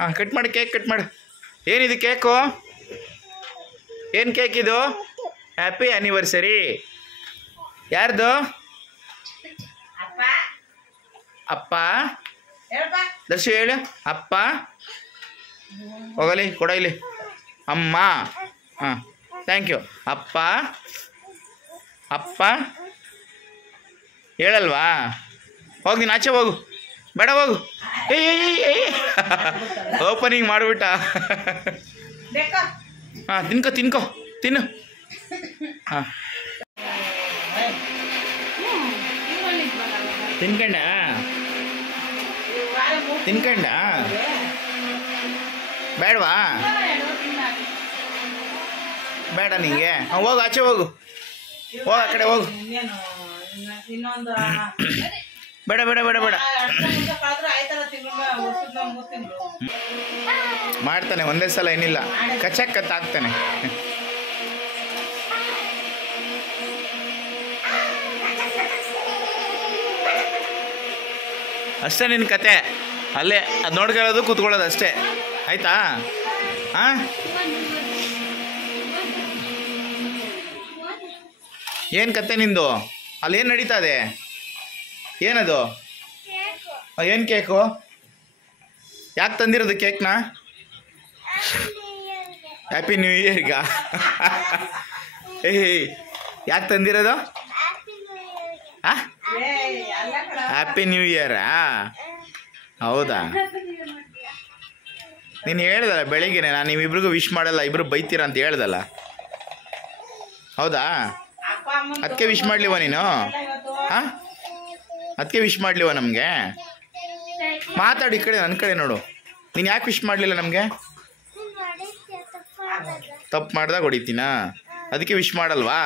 ಹಾಂ ಕಟ್ ಮಾಡಿ, cake cut ಮಾಡು. ಏನಿದು ಕೇಕು? ಏನು ಕೇಕ್ ಇದು? Happy anniversary. ಯಾರ್ದು? ಅಪ್ಪ. ದರ್ಶು ಹೇಳು. ಅಪ್ಪ ಹೋಗಲಿ, ಕೊಡ ಇಲ್ಲಿ. ಅಮ್ಮ. ಹಾಂ ಥ್ಯಾಂಕ್ ಯು. ಅಪ್ಪ ಅಪ್ಪ ಹೇಳಲ್ವಾ? ಹೋಗಿ ನೀನು ಆಚೆ ಹೋಗು, ಬೇಡ ಹೋಗು. ಓಪನಿಂಗ್ ಮಾಡಿಬಿಟ್ಟ. ಹಾಂ ತಿನ್ಕೋ ತಿನ್ನು. ಹಾಂ ತಿನ್ಕಂಡ ಬೇಡವಾ? ಬೇಡ ನಿಂಗೆ? ಹೋಗು, ಆಚೆ ಹೋಗು, ಆ ಕಡೆ ಹೋಗು. ಬೇಡ ಬೇಡ ಬೇಡ ಬೇಡ. ಮಾಡ್ತಾನೆ ಒಂದೇ ಸಲ, ಏನಿಲ್ಲ, ಕಚ್ಚಕ್ಕತ್ತ ಆಗ್ತಾನೆ. ಅಷ್ಟೇ ನಿನ್ನ ಕತೆ. ಅಲ್ಲೇ ಅದು ನೋಡ್ಕೊಳ್ಳೋದು, ಕೂತ್ಕೊಳ್ಳೋದು ಅಷ್ಟೇ, ಆಯ್ತಾ? ಹಾಂ ಏನು ಕತೆ ನಿಂದು? ಅಲ್ಲಿ ಏನು ನಡೀತಾ ಇದೆ? ಏನದು? ಏನು ಕೇಕು? ಯಾಕೆ ತಂದಿರೋದು ಕೇಕ್ನ? Happy new ಇಯರ್ಗ? ಯಾಕೆ ತಂದಿರೋದು? Happy new ಇಯರಾ? ಹೌದಾ? ನೀನು ಹೇಳ್ದಲ್ಲ ಬೆಳಿಗ್ಗೆನೆ, ನಾನು ನೀವಿಬ್ರಿಗೂ ವಿಶ್ ಮಾಡಲ್ಲ, ಇಬ್ರು ಬೈತೀರ ಅಂತ ಹೇಳ್ದಲ್ಲ, ಹೌದಾ? ಅದಕ್ಕೆ ವಿಶ್ ಮಾಡಲಿವ ನೀನು? ಹಾಂ ಅದಕ್ಕೆ ವಿಶ್ ಮಾಡಲಿವ ನಮಗೆ? ಮಾತಾಡಿ, ಈ ಕಡೆ ನನ್ನ ಕಡೆ ನೋಡು. ನೀನು ಯಾಕೆ ವಿಶ್ ಮಾಡಲಿಲ್ಲ ನಮಗೆ? ತಪ್ಪು ಮಾಡ್ದಾಗ ಹೊಡಿತೀನಾ? ಅದಕ್ಕೆ ವಿಶ್ ಮಾಡಲ್ವಾ?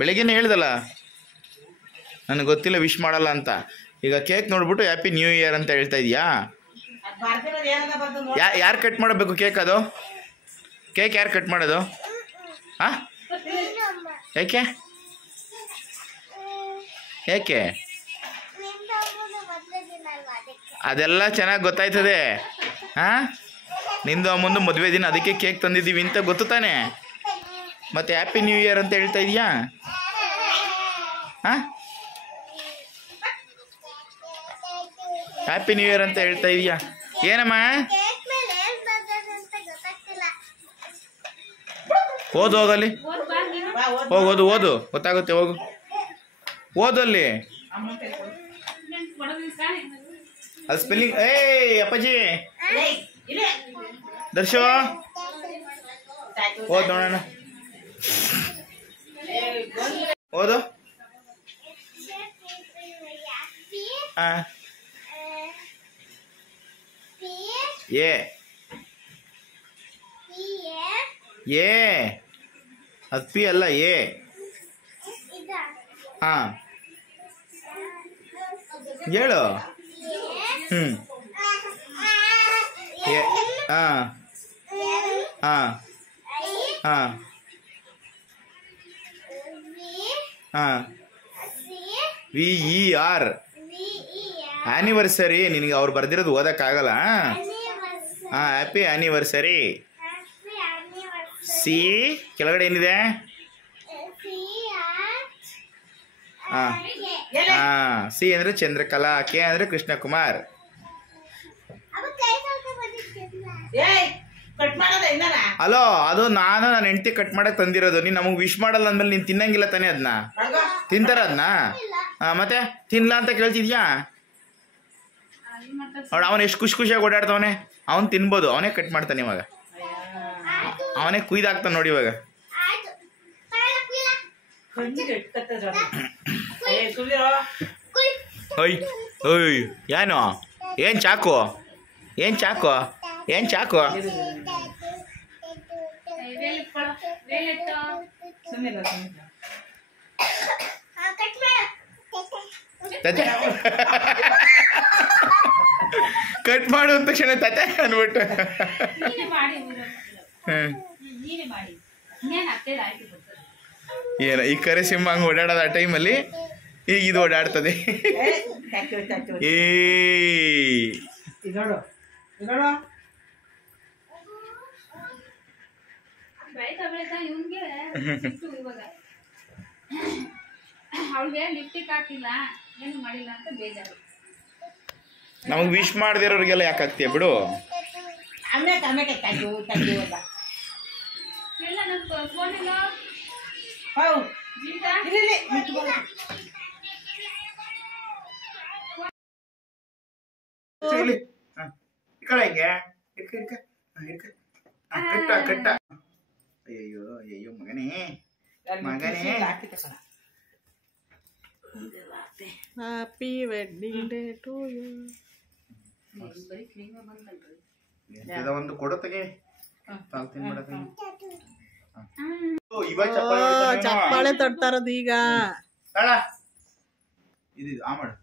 ಬೆಳಿಗ್ಗೆನೇ ಹೇಳ್ದಲ್ಲ ನನಗೆ ಗೊತ್ತಿಲ್ಲ ವಿಶ್ ಮಾಡಲ್ಲ ಅಂತ. ಈಗ ಕೇಕ್ ನೋಡ್ಬಿಟ್ಟು ಹ್ಯಾಪಿ ನ್ಯೂ ಇಯರ್ ಅಂತ ಹೇಳ್ತಾ ಇದೀಯಾ? ಯಾರು ಕಟ್ ಮಾಡಬೇಕು ಕೇಕ್? ಅದು ಕೇಕ್ ಯಾರು ಕಟ್ ಮಾಡೋದು? ಹಾಂ ಯಾಕೆ ಯಾಕೆ? ಅದೆಲ್ಲ ಚೆನ್ನಾಗಿ ಗೊತ್ತಾಯ್ತದೆ. ಹಾಂ ನಿಂದು ಅಮ್ಮಂದು ಮದುವೆ ದಿನ, ಅದಕ್ಕೆ ಕೇಕ್ ತಂದಿದ್ದೀವಿ ಅಂತ ಗೊತ್ತು ತಾನೆ? ಮತ್ತೆ ಹ್ಯಾಪಿ ನ್ಯೂ ಇಯರ್ ಅಂತ ಹೇಳ್ತಾ ಇದೀಯಾ? ಹಾಂ ಹ್ಯಾಪಿ ನ್ಯೂ ಇಯರ್ ಅಂತ ಹೇಳ್ತಾ ಇದೀಯಾ? ಏನಮ್ಮ? ಓದು, ಹೋಗಲ್ಲಿ ಹೋಗೋದು, ಓದು, ಗೊತ್ತಾಗುತ್ತೆ, ಹೋಗು, ಓದಲ್ಲಿ. ಅದು ಸ್ಪೆಲ್ಲಿಂಗ್. ಅಪ್ಪಾಜಿ ದರ್ಶೋ ಓದ್ ನೋಡೋಣ, ಓದು. ಏ ಅದು ಪಿ ಅಲ್ಲ, ಎ. ಹಾಂ ಹೇಳು. ಹಾಂ ಹಾಂ ಹಾಂ ಹಾಂ ವಿ ಇ ಆರ್ ಆ್ಯನಿವರ್ಸರಿ. ನಿನಗೆ ಅವ್ರು ಬರ್ದಿರೋದು ಓದಕ್ಕಾಗಲ್ಲ. ಹಾಂ ಹ್ಯಾಪಿ ಆ್ಯನಿವರ್ಸರಿ. ಸಿ ಕೆಳಗಡೆ ಏನಿದೆ? ಹಾಂ ಹಾಂ ಸಿ ಅಂದರೆ ಚಂದ್ರಕಲಾ, ಕೆ ಅಂದರೆ ಕೃಷ್ಣಕುಮಾರ್. ಹಲೋ, ಅದು ನಾನು ನನ್ನ ಹೆಂಡತಿ ಕಟ್ ಮಾಡಕ್ಕೆ ತಂದಿರೋದು. ನೀನು ನಮಗೆ ವಿಶ್ ಮಾಡಲ್ಲ ಅಂದ್ಮೇಲೆ ನೀನು ತಿನ್ನಂಗಿಲ್ಲ ತಾನೇ? ಅದನ್ನ ತಿಂತಾರ ಅದನ್ನ? ಮತ್ತೆ ತಿನ್ಲ ಅಂತ ಕೇಳ್ತಿದ್ಯಾ? ಅವಳು ಅವನು ಎಷ್ಟು ಖುಷಿಯಾಗಿ ಓಡಾಡ್ತವನೆ. ಅವನು ತಿನ್ಬೋದು, ಅವನೇ ಕಟ್ ಮಾಡ್ತಾನೆ ಇವಾಗ, ಅವನೇ ಕುಯ್ದಾಕ್ತಾನೆ ನೋಡಿ ಇವಾಗ. ಓಯ್ ಓಯ್ ಏನು? ಏನು ಚಾಕು? ಏನು ಚಾಕು? ಏನು ಚಾಕು? ಕಟ್ ಮಾಡು ಅಂದ ತಕ್ಷಣ ತತೆ ಅಂದ್ಬಿಟ್ಟು. ಏನ ಈ ಕರೆ ಸಿಂಹ ಹಂಗೆ ಓಡಾಡೋದು ಆ ಟೈಮಲ್ಲಿ, ಈಗ ಇದು ಓಡಾಡ್ತದೆ. ಏ ನೋಡು ನೋಡು ಬೆಳೀತಾ ಬೆಳೀತಾ ಇವನ್ಗೆ ಇವಾಗ ಅವಳಿಗೆ ಲಿಫ್ಟಿಕ್ ಹಾಕಿಲ್ಲ ಏನು ಮಾಡಿಲ್ಲ ಅಂತ ಬೇಜಾರು. ನಮಗೆ ವಿಶ್ ಮಾಡದಿರೋರಿಗೆಲ್ಲ ಯಾಕೆ ಆಗ್ತೀಯ ಬಿಡು. ಆಮೇಲೆ ತಗ್ಗು ತಗ್ಗು ಅಲ್ಲ ಎಲ್ಲ ನನ್ನ ಫೋನ್ ಇಲ್ಲ. ಹೌದು ಜೀವಿತಾ ಇಲ್ಲಿ ಕಟ್ಟ. ಅಯ್ಯೋ ಅಯ್ಯೋ ಮಗನೇ ಮಗನೇ. Happy wedding day to you. ಬರೀ ಕ್ರೀಮ್ ಬಂತಲ್ರಿ. ಒಂದು ಕೊಡತೆಗೆ ಚಪ್ಪಾಳೆ ತಡ್ತಾ ಇರೋದು ಈಗ. ಇದು ಆ ಮಾಡು.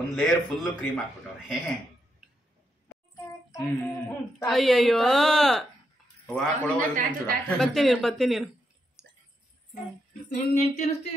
ಒಂದ್ ಲೇಯರ್ ಫುಲ್ ಕ್ರೀಮ್ ಹಾಕ್ಬಿಟ್ಟವ್ರೆ. ಅಯ್ಯಯ್ಯೋ ವಾ ಕೊಡೋ ಬರ್ತೀನಿ ನೀನು ನೀನ್ ತಿನ್ನಿಸ್ತೀನಿ.